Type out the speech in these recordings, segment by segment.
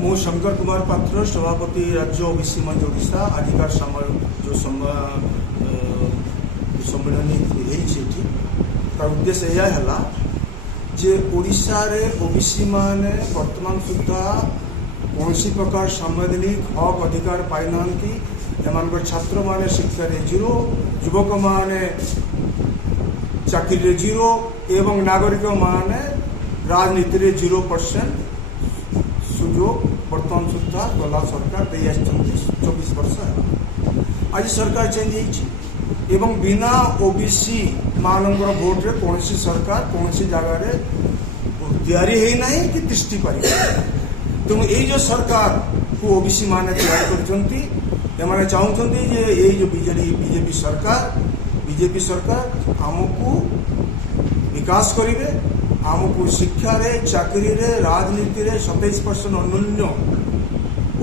मु शंकर कुमार पात्र सभापति राज्य ओबीसी मंच ओडिशा आजिकार जो सम्मेलन तार उद्देश्य यह है जे ओडिशा रे ओबीसी माने वर्तमान सुधा कौन प्रकार संवैधानिक हक अधिकार पाई ना छात्र माने शिक्षा जीरो युवक माने चाकरी जीरो एवं नागरिक माने राजनीति रे 0% सुजोग बर्तमान सुधा गला सरकार दे 24 वर्ष है। आज सरकार चेंज होती एवं बिना ओबीसी मानकर भोट रे कौन सरकार कौन जगार तैयारी है ना कि दृष्टि पार तेणु ये जो सरकार को ओबीसी माने तैयारी कर चाहते जो बीजेपी सरकार आमको विकास करेंगे आमको शिक्षा रे चाकरी रे राजनीति रे 27% अन्यून्य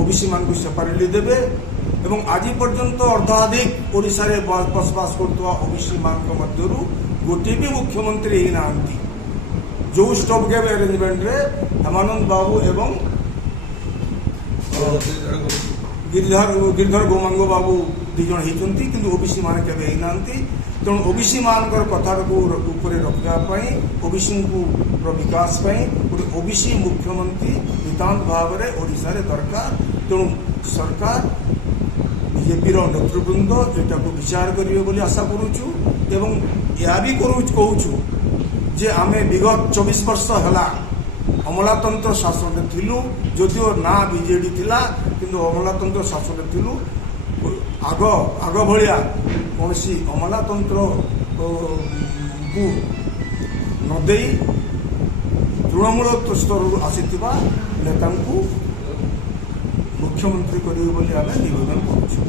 ओबीसी मान को सेपारेटली देवे एवं आज पर्यंत अर्धाधिक ओडिशा रे बसवास करथवा ओबीसी मान को मध्यरु गोटे भी मुख्यमंत्री ही नांती जो स्टॉप गेम अरेंजमेंट रे हेमानंद बाबू एवं गिरधर गोमांग बाबू दुई जन होती कि ओबीसी मान केवे ही नांती तेणु ओबीसी मानकर कथा को ऊपर रखापी ओबीसी को विकास गोटे ओबीसी मुख्यमंत्री नितांत भाव में ओडिशा रे दरकार तेणु सरकार बीजेपी नेतृवृंद यहाँ को विचार करेंगे बोली आशा करुचु एवं या भी कहूँ जे आमे विगत 24 वर्ष है अमलातंत्र शासन थिलु जदिओ ना बीजेडी थिला किंतु अमलातंत्र शासन थिलु आग भाया कौन अमलातंत्र को नदे तृणमूल स्तर आसीथिबा नेता मुख्यमंत्री करेंगे बोली आमे निवेदन करुछु।